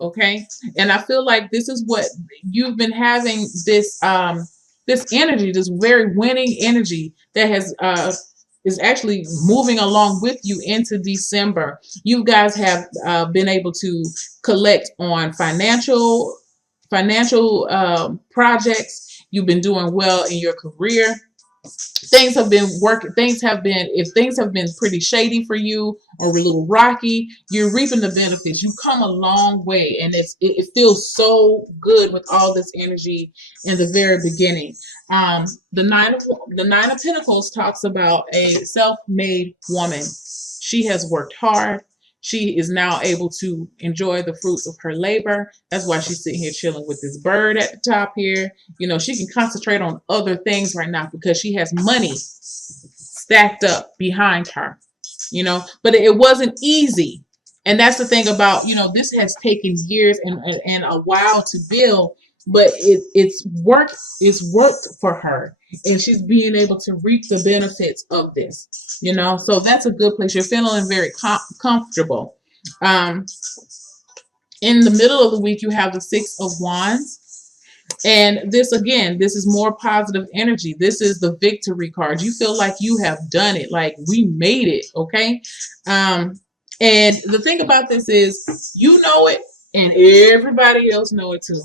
Okay. And I feel like this is what you've been having, this energy, this very winning energy that has is actually moving along with you into December. You guys have been able to collect on financial projects. You've been doing well in your career. Things have been working. Things have been, if things have been pretty shady for you or a little rocky, you're reaping the benefits. You've come a long way, and it feels so good with all this energy in the very beginning. The nine of Pentacles talks about a self-made woman. She has worked hard. She is now able to enjoy the fruits of her labor. That's why she's sitting here chilling with this bird at the top here. She can concentrate on other things right now because she has money stacked up behind her. But it wasn't easy. And that's the thing about, this has taken years and a while to build, but it's worked for her, and she's being able to reap the benefits of this. So that's a good place. You're feeling very comfortable. um in the middle of the week, you have the Six of Wands, and this, again, this is more positive energy. This is the victory card. You feel like you have done it, like we made it. Okay. And the thing about this is, you know it, and everybody else know it too.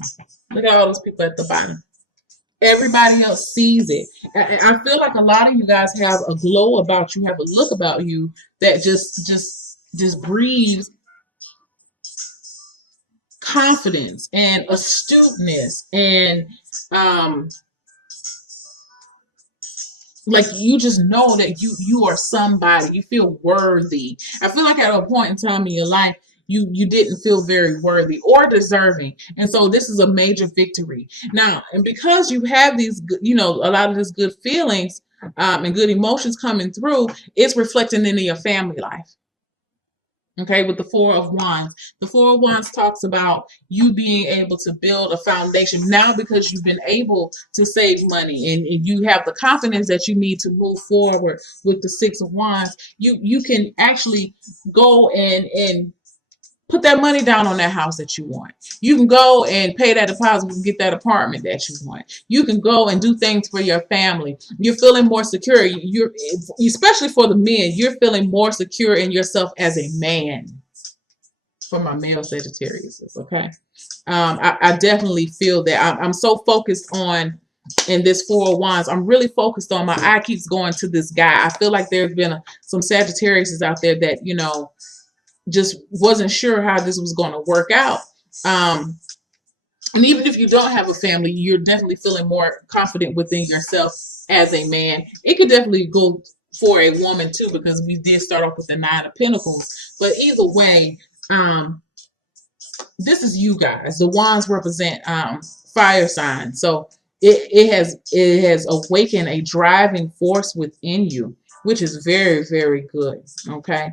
Look at all those people at the bottom. Everybody else sees it. I feel like a lot of you guys have a glow about you, have a look about you that just breathes confidence and astuteness, and um like, you just know that you are somebody. You feel worthy. I feel like at a point in time in your life, you didn't feel very worthy or deserving, and so this is a major victory now. And because you have these a lot of these good feelings, and good emotions coming through, it's reflecting into your family life. Okay, with the Four of Wands. The Four of Wands talks about you being able to build a foundation now because you've been able to save money, and you have the confidence that you need to move forward. With the Six of Wands, you can actually go and put that money down on that house that you want. You can go and pay that deposit and get that apartment that you want. You can go and do things for your family. You're feeling more secure. You're, especially for the men, you're feeling more secure in yourself as a man. For my male Sagittarius, okay. I definitely feel that. I'm so focused on, in this Four of Wands, I'm really focused on, my eye keeps going to this guy. I feel like there's been some Sagittarius out there that, just wasn't sure how this was going to work out. And even if you don't have a family, you're definitely feeling more confident within yourself as a man. It could definitely go for a woman too, because we did start off with the Nine of Pentacles. But either way, this is you guys. The wands represent fire signs. So it has awakened a driving force within you, which is very, very good. Okay.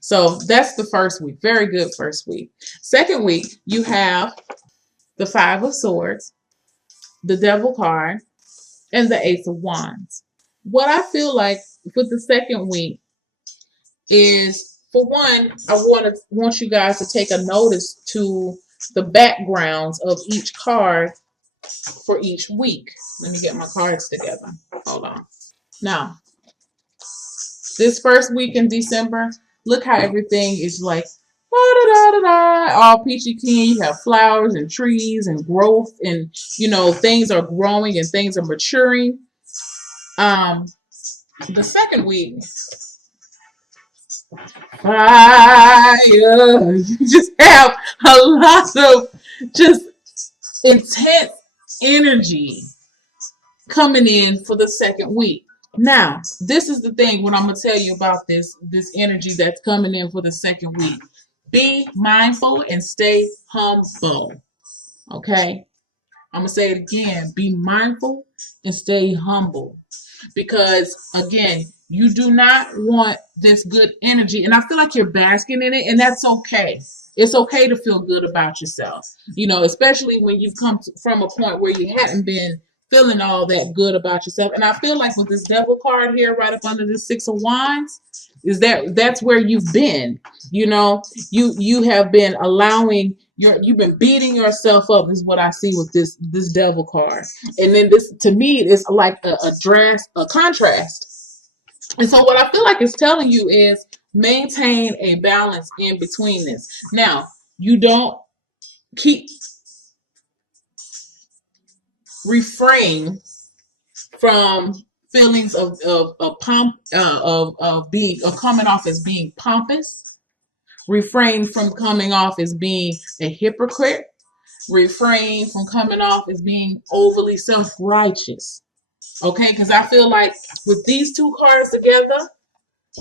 So that's the first week. Very good first week. Second week, you have the Five of Swords, the Devil card, and the Ace of Wands. What I feel like with the second week is, for one, I want you guys to take a notice to the backgrounds of each card for each week. Let me get my cards together. Hold on. Now, this first week in December, look how everything is like all peachy keen. You have flowers and trees and growth, and things are growing and things are maturing. The second week, fire. You just have a lot of just intense energy coming in for the second week. Now, this is the thing, what I'm going to tell you about this energy that's coming in for the second week. Be mindful and stay humble. Okay? I'm going to say it again. Be mindful and stay humble. Because, again, you do not want this good energy. And I feel like you're basking in it, and that's okay. It's okay to feel good about yourself. Especially when you've come from a point where you hadn't been feeling all that good about yourself. And I feel like with this Devil card here right up under the Six of Wands, that's where you've been. You have been allowing You've been beating yourself up is what I see with this devil card. And then this, to me, is like a contrast. And so what I feel like it's telling you is maintain a balance in between this. Now, you don't keep refrain from feelings of pomp of coming off as being pompous. Refrain from coming off as being a hypocrite. Refrain from coming off as being overly self-righteous. Okay, because I feel like with these two cards together,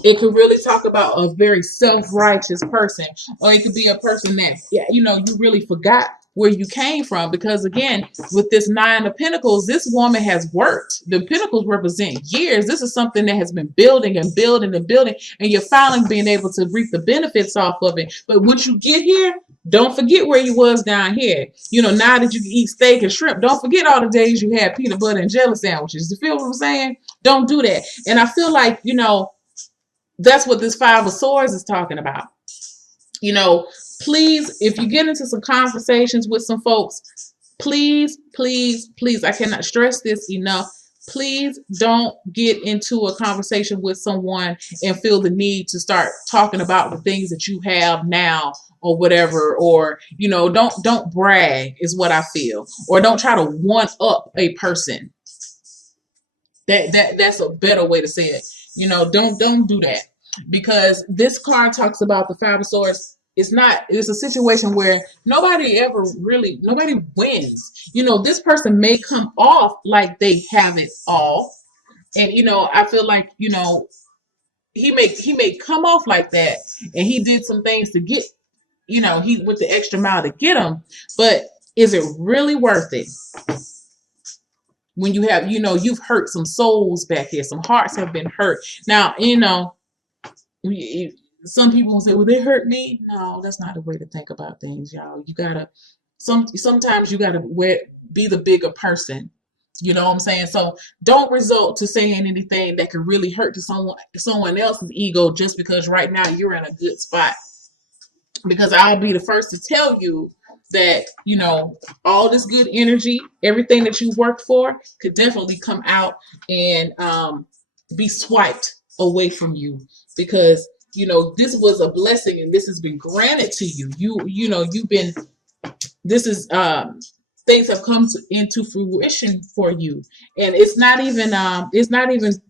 it could really talk about a very self-righteous person, or it could be a person that, yeah, you know, you really forgot where you came from. Because again, with this Nine of Pentacles, this woman has worked. The Pentacles represent years. This is something that has been building and building and building, and you're finally being able to reap the benefits off of it. But once you get here, don't forget where you was down here. You know, now that you can eat steak and shrimp, don't forget all the days you had peanut butter and jelly sandwiches. You feel what I'm saying? Don't do that. And I feel like, you know, that's what this Five of Swords is talking about. You know, please, if you get into some conversations with some folks, please, please, please, I cannot stress this enough. Please don't get into a conversation with someone and feel the need to start talking about the things that you have now or whatever, or, you know, don't brag is what I feel, or don't try to one up a person. That's a better way to say it. You know, don't do that, because this card talks about the Five of Swords. It's a situation where nobody wins. You know, this person may come off like they have it all. And, you know, I feel like, you know, he may come off like that, and he did some things to get, you know, he went the extra mile to get them. But is it really worth it? When you have, you know, you've hurt some souls back here, some hearts have been hurt. Now, you know, some people will say, well, they hurt me. No, that's not the way to think about things, y'all. You gotta, sometimes you gotta be the bigger person. You know what I'm saying? So don't resort to saying anything that could really hurt to someone else's ego just because right now you're in a good spot. Because I'll be the first to tell you that, you know, all this good energy, everything that you worked for could definitely come out and be swiped away from you, because, you know, this was a blessing and this has been granted to you. You know, this is, things have come into fruition for you, and it's not even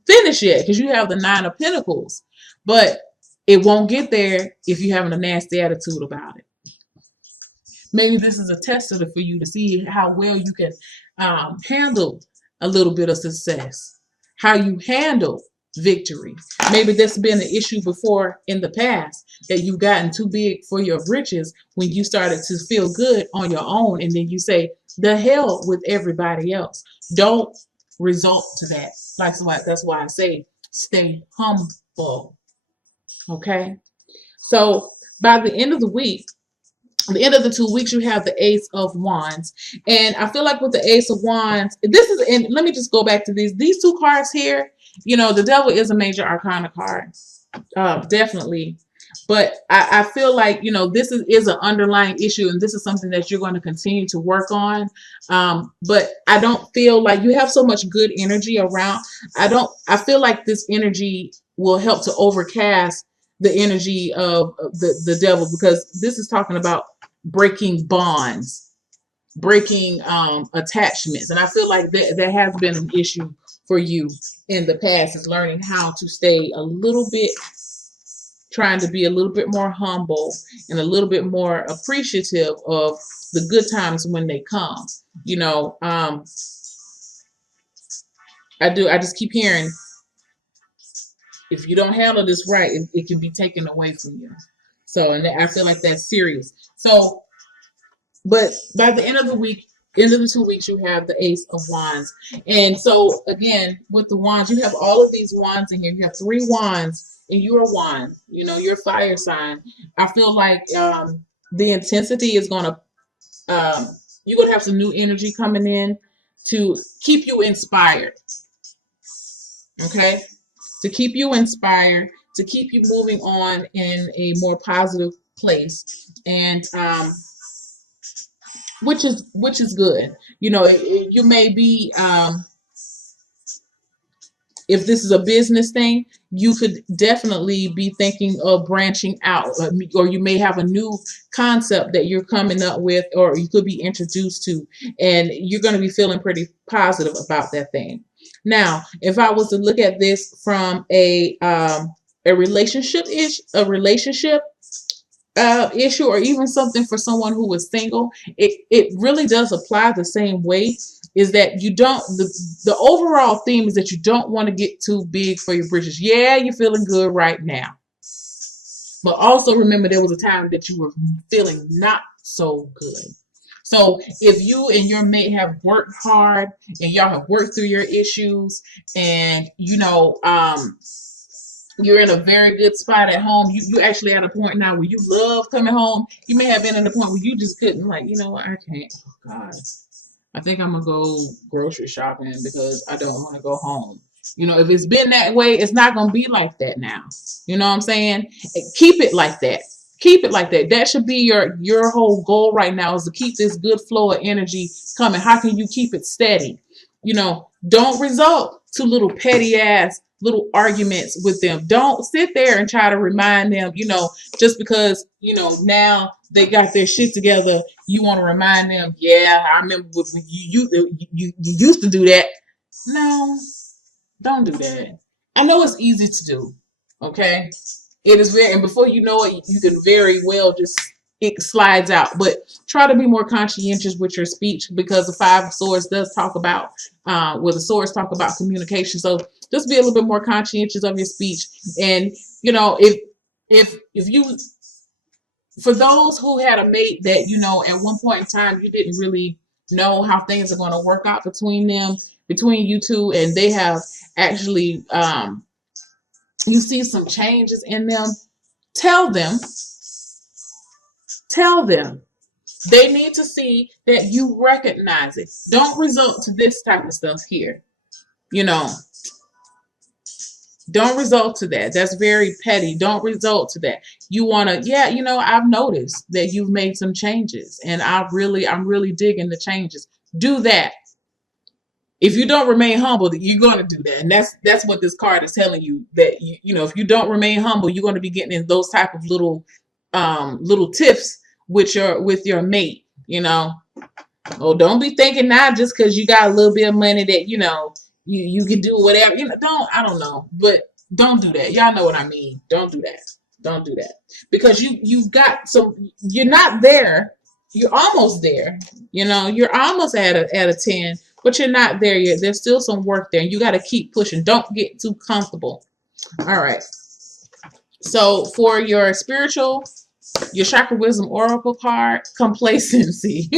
finished yet, because you have the Nine of Pentacles, but it won't get there if you're having a nasty attitude about it. Maybe this is a tester for you to see how well you can handle a little bit of success, how you handle victory. Maybe that's been an issue before in the past, that you've gotten too big for your britches when you started to feel good on your own, and then you say, the hell with everybody else. Don't resort to that. That's why I say stay humble. Okay? So by the end of the week, the end of the 2 weeks, you have the Ace of Wands. And I feel like with the Ace of Wands, and let me just go back to these two cards here. You know, the Devil is a major arcana card. Definitely. But I feel like, you know, this is an underlying issue, and this is something that you're going to continue to work on. But I don't feel like you have so much good energy around. I feel like this energy will help to overcast the energy of the devil, because this is talking about breaking bonds, breaking attachments. And I feel like that has been an issue for you in the past, is learning how to stay a little bit, trying to be a little bit more humble and a little bit more appreciative of the good times when they come. You know, I just keep hearing, if you don't handle this right, it can be taken away from you. So, and I feel like that's serious. So, but by the end of the week, end of the 2 weeks, you have the Ace of Wands. And so again, with the wands, you have all of these wands in here. You have 3 wands, and you're a wand. You know, you're a fire sign. I feel like the intensity is going to, you're going to have some new energy coming in to keep you inspired. Okay? To keep you inspired, to keep you moving on in a more positive place. And which is good. You may be if this is a business thing, you could definitely be thinking of branching out, or you may have a new concept that you're coming up with, or you could be introduced to, and you're going to be feeling pretty positive about that thing. Now, if I was to look at this from a relationship issue, or even something for someone who is single, it really does apply the same way. Is that you don't the overall theme is that you don't want to get too big for your britches. Yeah, you're feeling good right now, but also remember there was a time that you were feeling not so good. So if you and your mate have worked hard and y'all have worked through your issues, and you're in a very good spot at home. You actually at a point now where you love coming home. You may have been at a point where you just couldn't, like, you know what, I can't. Oh God, I think I'm gonna go grocery shopping because I don't want to go home. If it's been that way, it's not gonna be like that now. You know what I'm saying? Keep it like that. Keep it like that. That should be your whole goal right now, is to keep this good flow of energy coming. How can you keep it steady? Don't result to little petty ass little arguments with them. Don't sit there and try to remind them, just because, now they got their shit together, you want to remind them, yeah, I remember when you used to do that. No, don't do that. I know it's easy to do, okay? It is very, and before you know it, you can very well just, it slides out. But try to be more conscientious with your speech, because the Five of Swords does talk about, the swords talk about communication. So just be a little bit more conscientious of your speech. And if you, for those who had a mate that at one point in time you didn't really know how things are going to work out between you two, and they have actually you see some changes in them, tell them they need to see that you recognize it. Don't resort to this type of stuff here. you know don't result to that. That's very petty. Don't result to that. You want to, yeah, I've noticed that you've made some changes, and I'm really digging the changes. Do that. If you don't remain humble, you're going to do that. And that's what this card is telling you, that if you don't remain humble, you're going to be getting in those type of little tiffs with your mate. Oh, don't be thinking now just because you got a little bit of money that you can do whatever. I don't know, but don't do that. Y'all know what I mean. Don't do that. Don't do that, because you've got some. You're not there. You're almost there. You're almost at a 10, but you're not there yet. There's still some work there, and you got to keep pushing. Don't get too comfortable. All right. So for your chakra wisdom oracle card, complacency.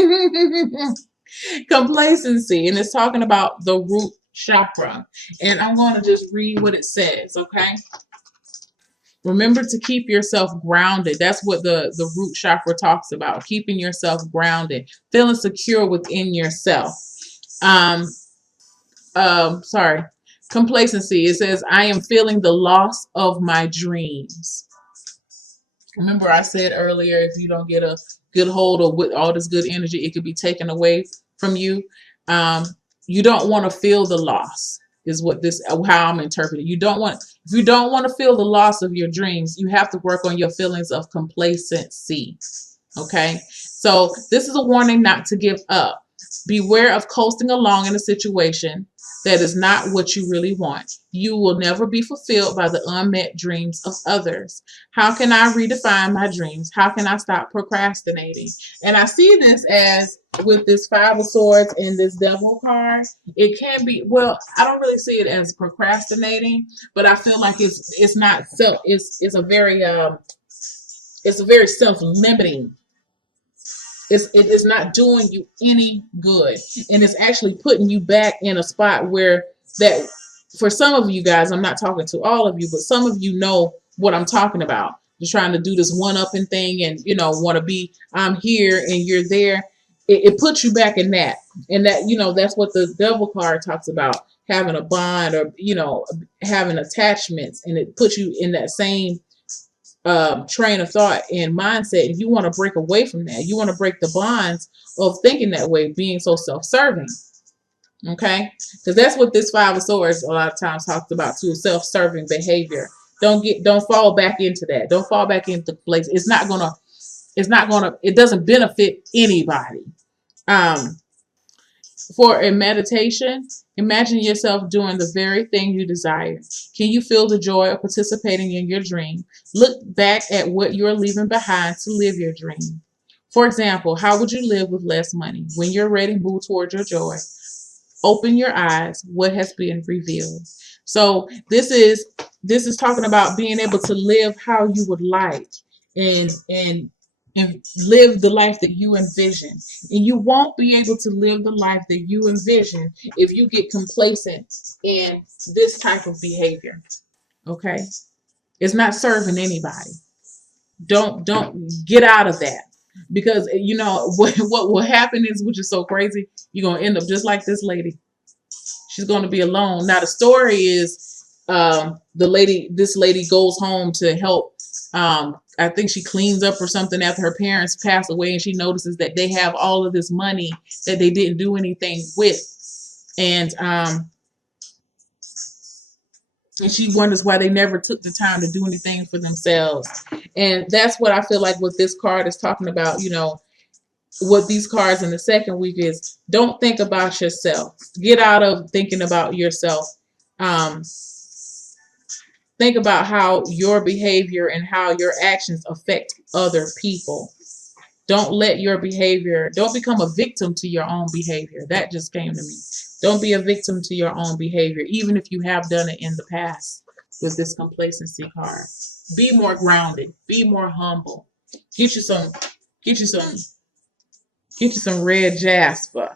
Complacency, and it's talking about the root chakra. And I'm going to just read what it says, okay? Remember to keep yourself grounded. That's what the root chakra talks about, keeping yourself grounded, feeling secure within yourself. Sorry. Complacency. It says, I am feeling the loss of my dreams. Remember I said earlier, if you don't get a good hold of with all this good energy, it could be taken away from you. You don't want to feel the loss, is how I'm interpreting. If you don't want to feel the loss of your dreams, you have to work on your feelings of complacency. Okay? So this is a warning not to give up. Beware of coasting along in a situation that is not what you really want. You will never be fulfilled by the unmet dreams of others. How can I redefine my dreams? How can I stop procrastinating? And I see this as, with this Five of Swords and this Devil card, it can be, well, I don't really see it as procrastinating, but I feel like it's not self, it's a very self-limiting. It is not doing you any good, and it's actually putting you back in a spot where that, for some of you guys, I'm not talking to all of you, but some of you know what I'm talking about. You're trying to do this one-upping thing, and want to be, I'm here and you're there. It puts you back in that, and that's what the Devil card talks about, having a bond, or having attachments, and it puts you in that same train of thought and mindset, and you want to break away from that. You want to break the bonds of thinking that way, being so self-serving. Okay, because that's what this Five of Swords a lot of times talks about too: self-serving behavior. Don't fall back into that. Don't fall back into place. It doesn't benefit anybody. Um, for a meditation, imagine yourself doing the very thing you desire. Can you feel the joy of participating in your dream? Look back at what you're leaving behind to live your dream. For example, how would you live with less money? When you're ready, move towards your joy. Open your eyes. What has been revealed? So this is talking about being able to live how you would like, and live the life that you envision. And you won't be able to live the life that you envision if you get complacent in this type of behavior. Okay? It's not serving anybody. Don't get out of that. Because you know what will happen is, which is so crazy, you're gonna end up just like this lady. She's going to be alone. Now the story is, this lady goes home to help. I think she cleans up or something after her parents pass away, and she notices that they have all of this money that they didn't do anything with, and she wonders why they never took the time to do anything for themselves. And that's what I feel like what this card is talking about. You know, what these cards in the second week is: don't think about yourself. Get out of thinking about yourself. Um, think about how your behavior and how your actions affect other people. Don't let your behavior, don't become a victim to your own behavior. That just came to me. Don't be a victim to your own behavior, even if you have done it in the past with this complacency card. Be more grounded. Be more humble. Get you some, get you some red jasper.